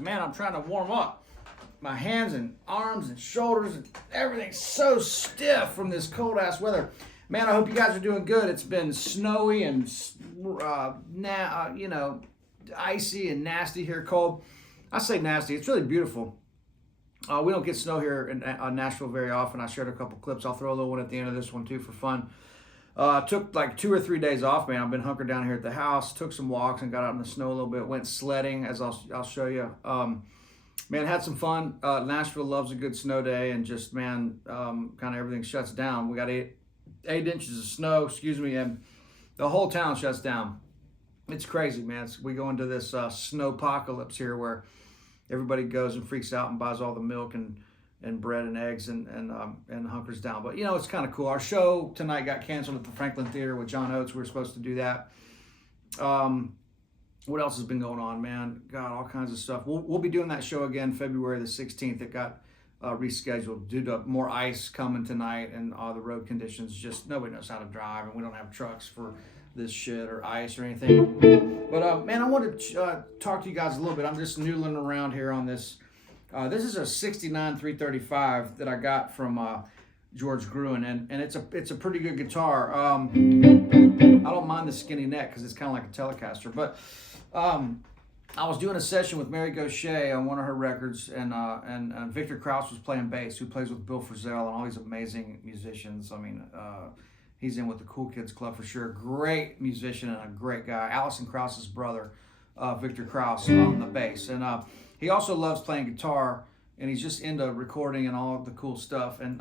Man, I'm trying to warm up. My hands and arms and shoulders and everything's so stiff from this cold ass weather. Man, I hope you guys are doing good. It's been snowy and icy and nasty here, cold. I say nasty, it's really beautiful. We don't get snow here in Nashville very often. I shared a couple clips. I'll throw a little one at the end of this one too for fun. Took like 2 or 3 days off, man. I've been hunkered down here at the house, took some walks and got out in the snow a little bit, went sledding, as I'll show you. Man, had some fun. Nashville loves a good snow day, and just, man, kind of everything shuts down. We got 8 inches of snow, and the whole town shuts down. It's crazy, man. We go into this snowpocalypse here where everybody goes and freaks out and buys all the milk and bread and eggs and hunkers down. But, it's kind of cool. Our show tonight got canceled at the Franklin Theater with John Oates. We were supposed to do that. What else has been going on, man? God, all kinds of stuff. We'll be doing that show again February the 16th. It got rescheduled due to more ice coming tonight and the road conditions. Just nobody knows how to drive, and we don't have trucks for this shit or ice or anything. But, man, I wanted to talk to you guys a little bit. I'm just noodling around here on this. This is a 69 335 that I got from George Gruen, and it's a pretty good guitar. I don't mind the skinny neck because it's kind of like a Telecaster. But I was doing a session with Mary Gaucher on one of her records, and Victor Krauss was playing bass, who plays with Bill Frisell and all these amazing musicians. I mean, he's in with the Cool Kids Club for sure. Great musician and a great guy. Alison Krauss's brother, Victor Krauss, on the bass, and he also loves playing guitar, and he's just into recording and all of the cool stuff. And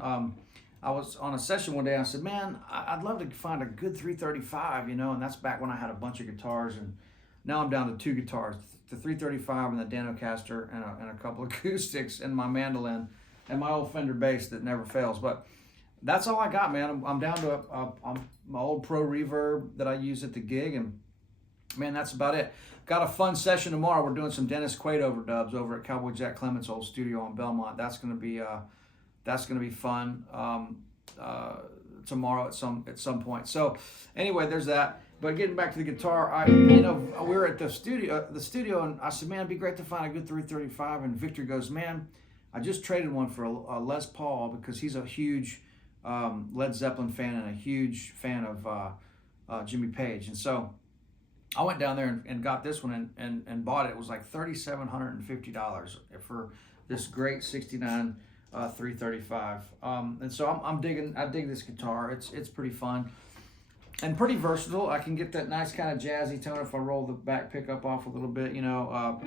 I was on a session one day, and I said, man, I'd love to find a good 335, and that's back when I had a bunch of guitars, and now I'm down to 2 guitars, the 335 and the Danocaster, and a couple of acoustics and my mandolin and my old Fender bass that never fails. But that's all I got, man. I'm down to my old Pro Reverb that I use at the gig, and man, that's about it. Got a fun session tomorrow. We're doing some Dennis Quaid overdubs over at Cowboy Jack Clement's old studio on Belmont. That's gonna be fun tomorrow at some point. So anyway, there's that. But getting back to the guitar, we were at the studio, and I said, man, it'd be great to find a good 335. And Victor goes, man, I just traded one for a Les Paul, because he's a huge Led Zeppelin fan and a huge fan of Jimmy Page. And so I went down there and got this one and bought it. It was like $3,750 for this great 69 335. And so I dig this guitar. It's pretty fun and pretty versatile. I can get that nice kind of jazzy tone if I roll the back pickup off a little bit, you know.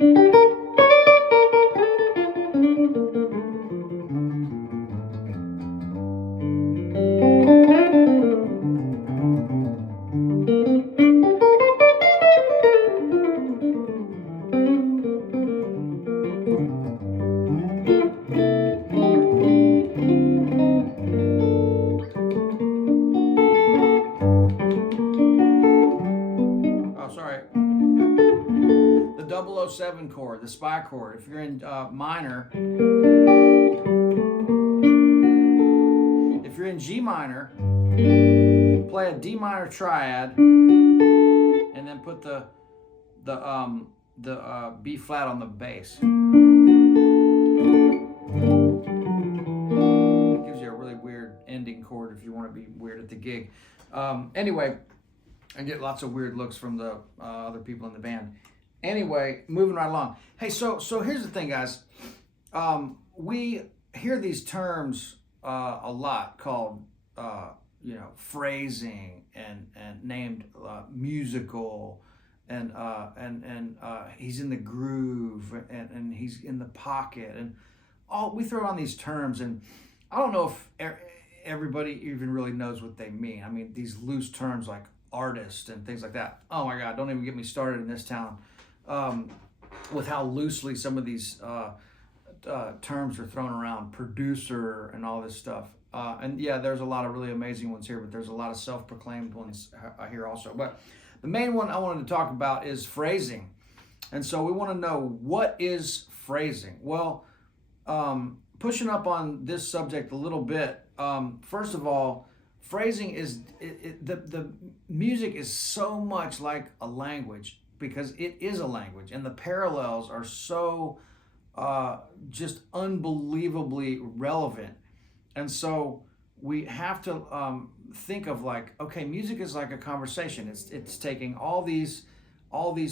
The 007 chord, the spy chord. If you're in minor, if you're in G minor, play a D minor triad, and then put the B flat on the bass. It gives you a really weird ending chord if you want to be weird at the gig. Anyway, I get lots of weird looks from the other people in the band. Anyway, moving right along. Hey, so here's the thing, guys. We hear these terms a lot called, phrasing and named musical, and he's in the groove, and he's in the pocket, and all we throw on these terms, and I don't know if everybody even really knows what they mean. I mean, these loose terms like artist and things like that. Oh my God, don't even get me started in this town. With how loosely some of these terms are thrown around, producer and all this stuff. And yeah, there's a lot of really amazing ones here, but there's a lot of self-proclaimed ones here also. But the main one I wanted to talk about is phrasing. And so we want to know, what is phrasing? Well, pushing up on this subject a little bit, first of all, phrasing is, the music is so much like a language, because it is a language, and the parallels are so just unbelievably relevant. And so we have to think of like, okay, music is like a conversation. It's taking all these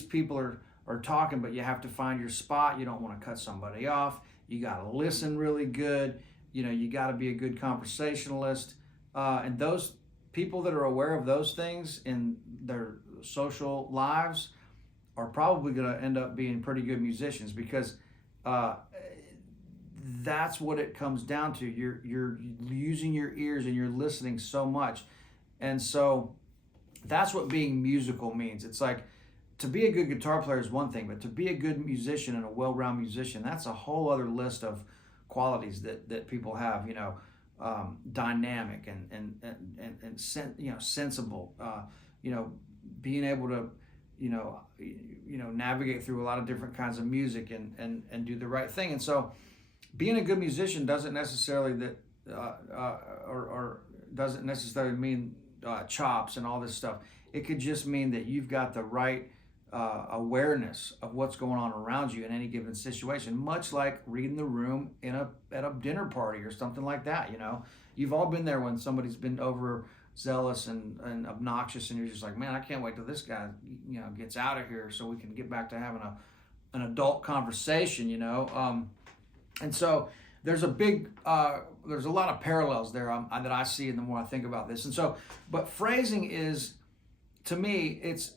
people are talking, but you have to find your spot. You don't want to cut somebody off. You got to listen really good. You know, you got to be a good conversationalist. And those people that are aware of those things in their social lives are probably going to end up being pretty good musicians, because that's what it comes down to. You're using your ears and you're listening so much. And so that's what being musical means. It's like, to be a good guitar player is one thing, but to be a good musician and a well-rounded musician, that's a whole other list of qualities that people have, you know. Dynamic and sensible, being able to navigate through a lot of different kinds of music and do the right thing. And so being a good musician doesn't necessarily doesn't necessarily mean chops and all this stuff. It could just mean that you've got the right awareness of what's going on around you in any given situation, much like reading the room at a dinner party or something like that. You know, you've all been there when somebody's been overzealous and obnoxious, and you're just like, man, I can't wait till this guy gets out of here so we can get back to having an adult conversation. And so there's there's a lot of parallels there that I see, and the more I think about this. And so, but phrasing is, to me, it's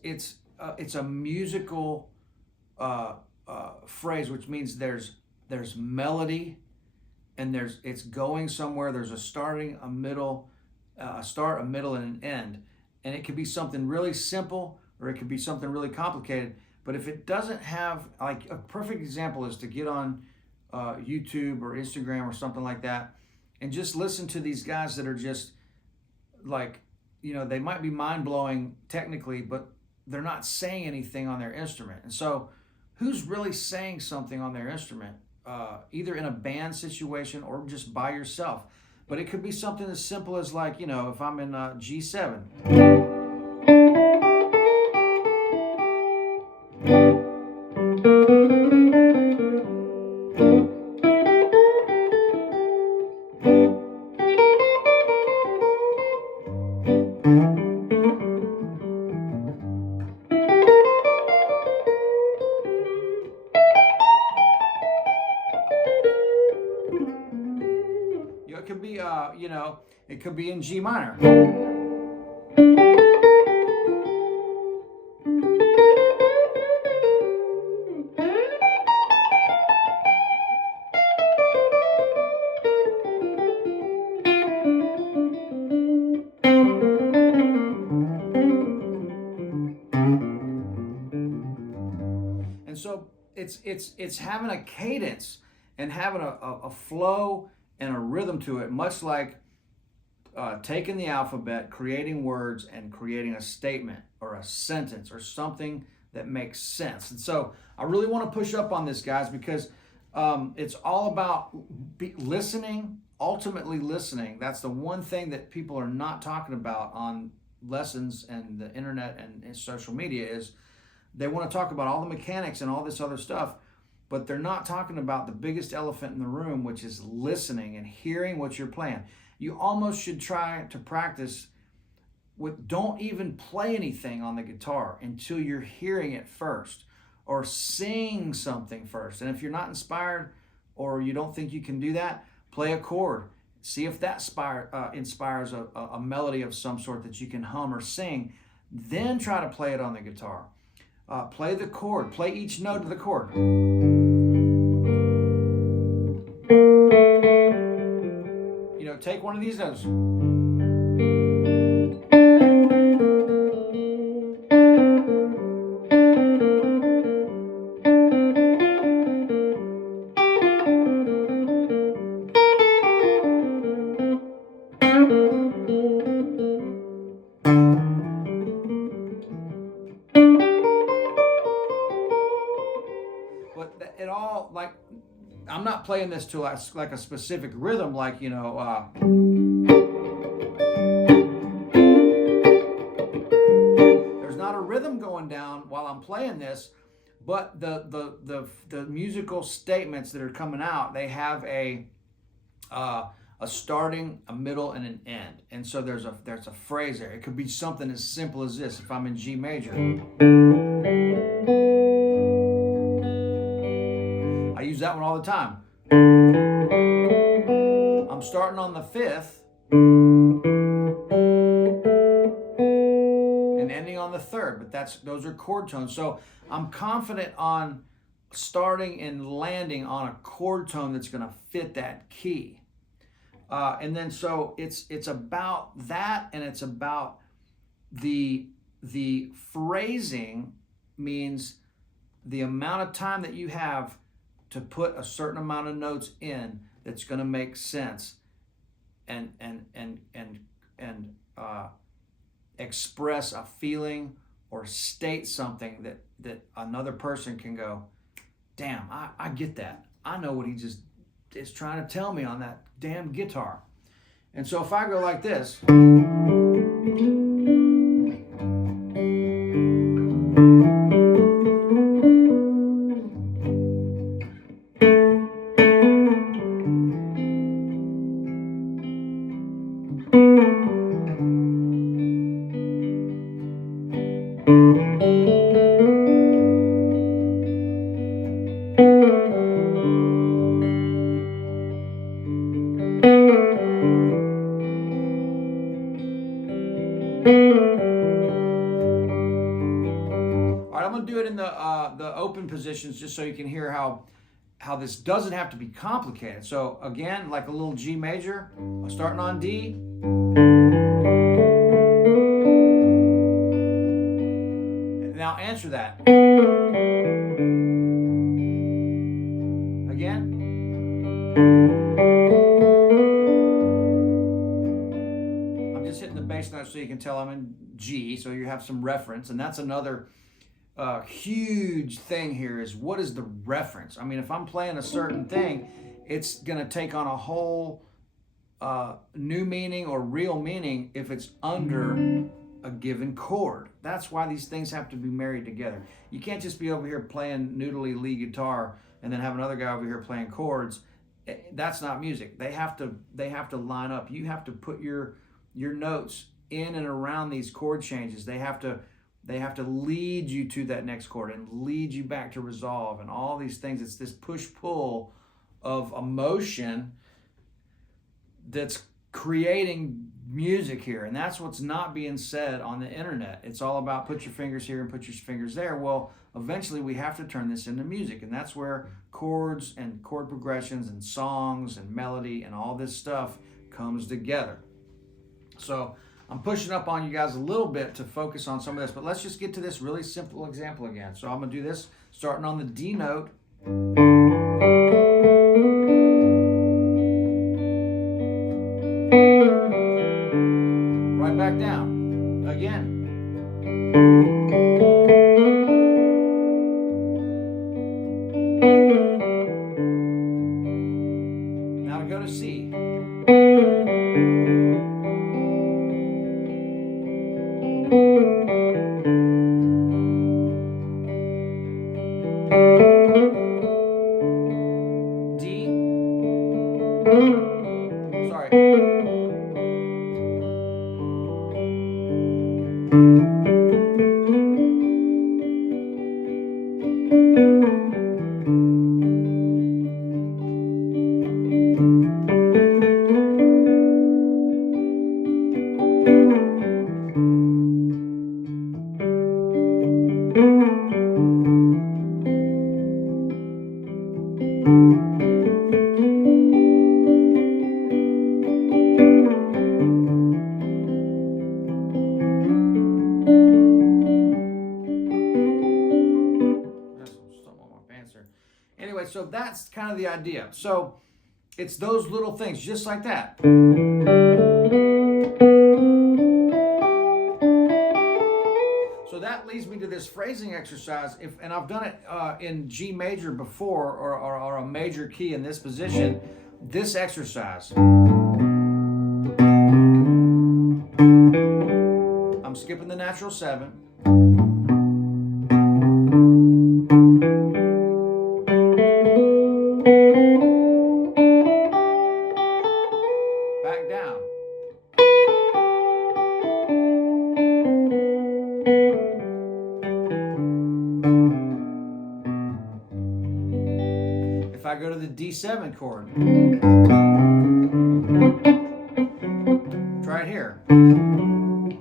a musical phrase, which means there's melody, and it's going somewhere. There's a starting, a middle, a start, a middle, and an end. And it could be something really simple, or it could be something really complicated. But if it doesn't have, like, a perfect example is to get on YouTube or Instagram or something like that, and just listen to these guys that are just like, they might be mind-blowing technically, but they're not saying anything on their instrument. And so who's really saying something on their instrument, either in a band situation or just by yourself? But it could be something as simple as, like, if I'm in G7, could be in G minor. And so it's having a cadence and having a flow and a rhythm to it, much like taking the alphabet, creating words, and creating a statement or a sentence or something that makes sense. And so I really want to push up on this, guys, because it's all about listening, ultimately listening. That's the one thing that people are not talking about on lessons and the internet and social media is they want to talk about all the mechanics and all this other stuff, but they're not talking about the biggest elephant in the room, which is listening and hearing what you're playing. You almost should try to practice with, don't even play anything on the guitar until you're hearing it first, or sing something first. And if you're not inspired or you don't think you can do that, play a chord. See if that inspires a melody of some sort that you can hum or sing. Then try to play it on the guitar. Play the chord. Play each note of the chord. You know, take one of these notes. But it all, like, I'm not playing this to like a specific rhythm, like, you know, there's not a rhythm going down while I'm playing this, but the musical statements that are coming out, they have a starting, a middle, and an end. And so there's a phrase there. It could be something as simple as this. If I'm in G major, I use that one all the time. I'm starting on the 5th and ending on the 3rd, but those are chord tones. So I'm confident on starting and landing on a chord tone that's going to fit that key. And then so it's about that, and it's about the phrasing means the amount of time that you have to put a certain amount of notes in that's going to make sense and express a feeling or state something that another person can go, damn, I get that. I know what he just is trying to tell me on that damn guitar. And so if I go like this, do it in the open positions just so you can hear how this doesn't have to be complicated. So again, like a little G major, starting on D. Now answer that. Again. I'm just hitting the bass note so you can tell I'm in G, so you have some reference, and that's another huge thing here is what is the reference? I mean, if I'm playing a certain thing, it's going to take on a whole new meaning or real meaning if it's under a given chord. That's why these things have to be married together. You can't just be over here playing noodly lead guitar and then have another guy over here playing chords. That's not music. They have to line up. You have to put your notes in and around these chord changes. They have to lead you to that next chord and lead you back to resolve and all these things. It's this push-pull of emotion that's creating music here, and that's what's not being said on the internet. It's all about put your fingers here and put your fingers there. Well, eventually we have to turn this into music, and that's where chords and chord progressions and songs and melody and all this stuff comes together. So I'm pushing up on you guys a little bit to focus on some of this, but let's just get to this really simple example again. So I'm going to do this starting on the D note. Right back down again. Now to go to C. D. Sorry. Anyway, so that's kind of the idea. So it's those little things, just like that. So that leads me to this phrasing exercise, and I've done it in G major before, or a major key in this position. This exercise. I'm skipping the natural 7. Back down. If I go to the D7 chord, try it here.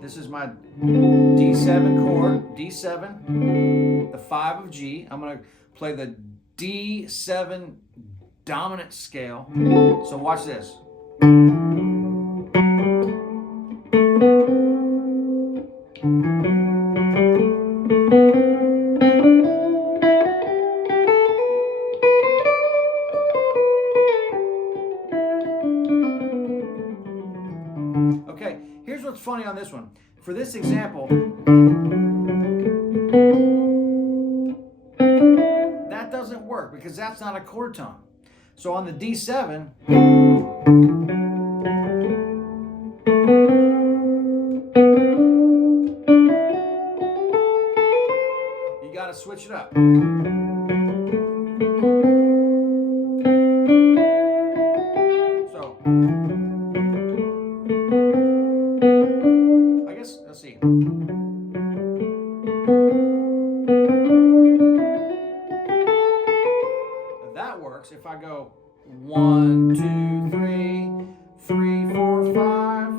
This is my D7 chord, D7, the 5 of G. I'm going to play the D7 dominant scale. So watch this. Okay, here's what's funny on this one. For this example, that doesn't work because that's not a chord tone. So on the D7, you got to switch it up. So I guess, let's see. That works if I go 1, 2, 3, 3, 4, 5,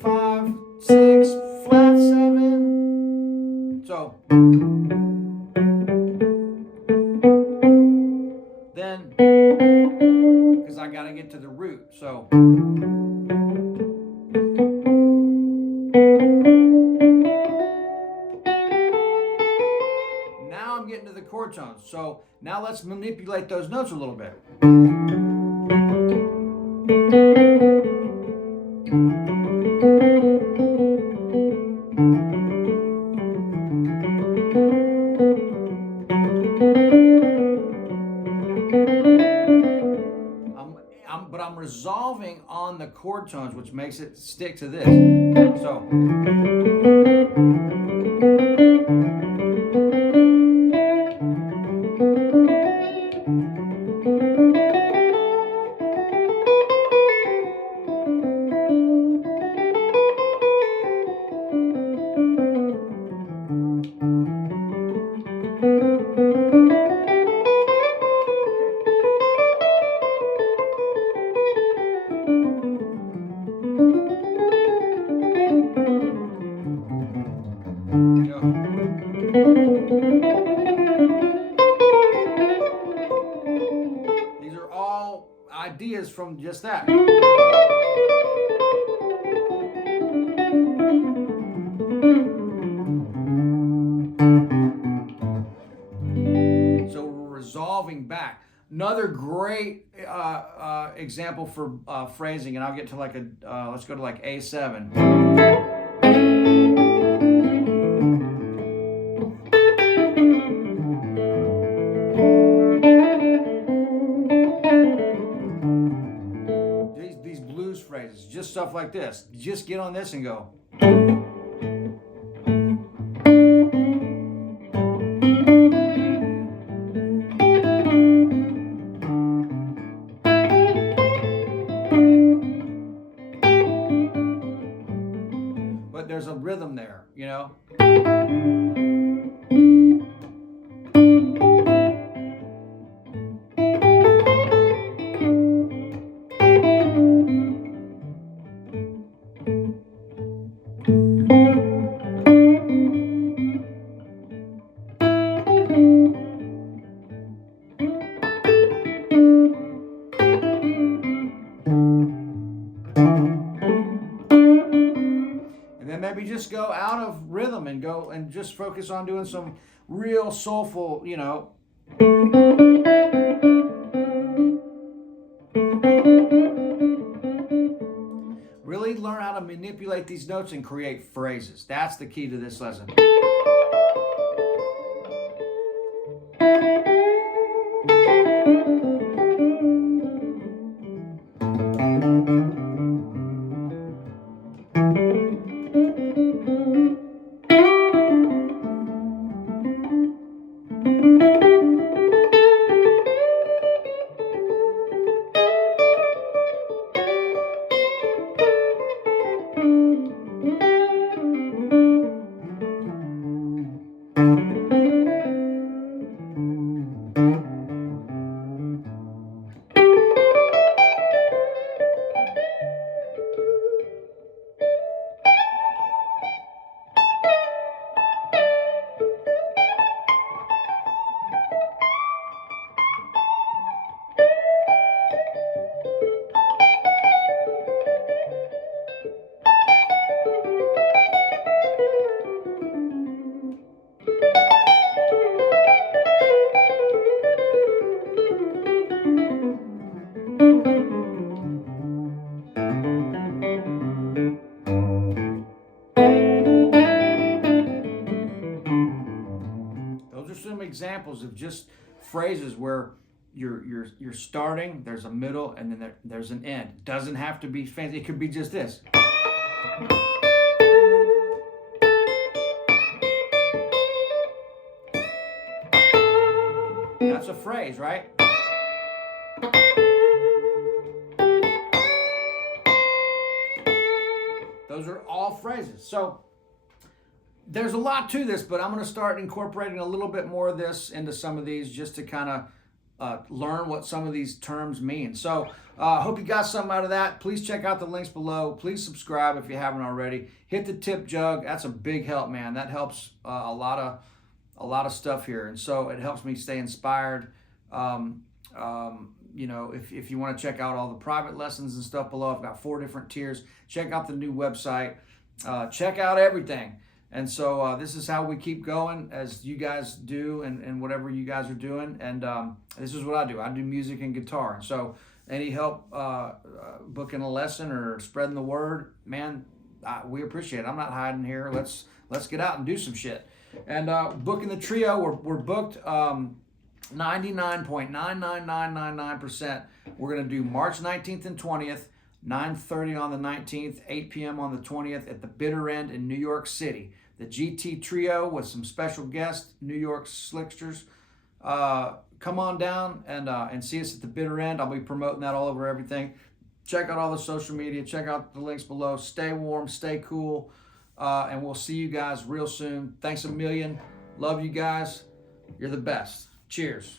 5, 6, flat 7. So then, because I got to get to the root. So now I'm getting to the chord tones. So now let's manipulate those notes a little bit. But I'm resolving on the chord tones, which makes it stick to this. So from just that. So we're resolving back. Another great example for phrasing, and I'll get to like a, let's go to like A7. These blues phrases, just stuff like this. Just get on this and go. But there's a rhythm there, you know? Maybe just go out of rhythm and go and just focus on doing some real soulful, you know. Really learn how to manipulate these notes and create phrases. That's the key to this lesson. Examples of just phrases where you're starting, there's a middle, and then there's an end. It doesn't have to be fancy. It could be just this. That's a phrase, right? Those are all phrases. So there's a lot to this, but I'm going to start incorporating a little bit more of this into some of these just to kind of learn what some of these terms mean. So I hope you got something out of that. Please check out the links below. Please subscribe if you haven't already. Hit the tip jug. That's a big help, man. That helps a lot of stuff here. And so it helps me stay inspired. You know, if you want to check out all the private lessons and stuff below, I've got 4 different tiers. Check out the new website. Check out everything. And so this is how we keep going, as you guys do, and whatever you guys are doing. And this is what I do. I do music and guitar. And so any help booking a lesson or spreading the word, man, we appreciate it. I'm not hiding here. Let's get out and do some shit. And booking the trio, we're booked 99.99999%. We're going to do March 19th and 20th, 9:30 on the 19th, 8 p.m. on the 20th at the Bitter End in New York City. The GT Trio with some special guests, New York Slicksters. Come on down and see us at the Bitter End. I'll be promoting that all over everything. Check out all the social media. Check out the links below. Stay warm, stay cool, and we'll see you guys real soon. Thanks a million. Love you guys. You're the best. Cheers.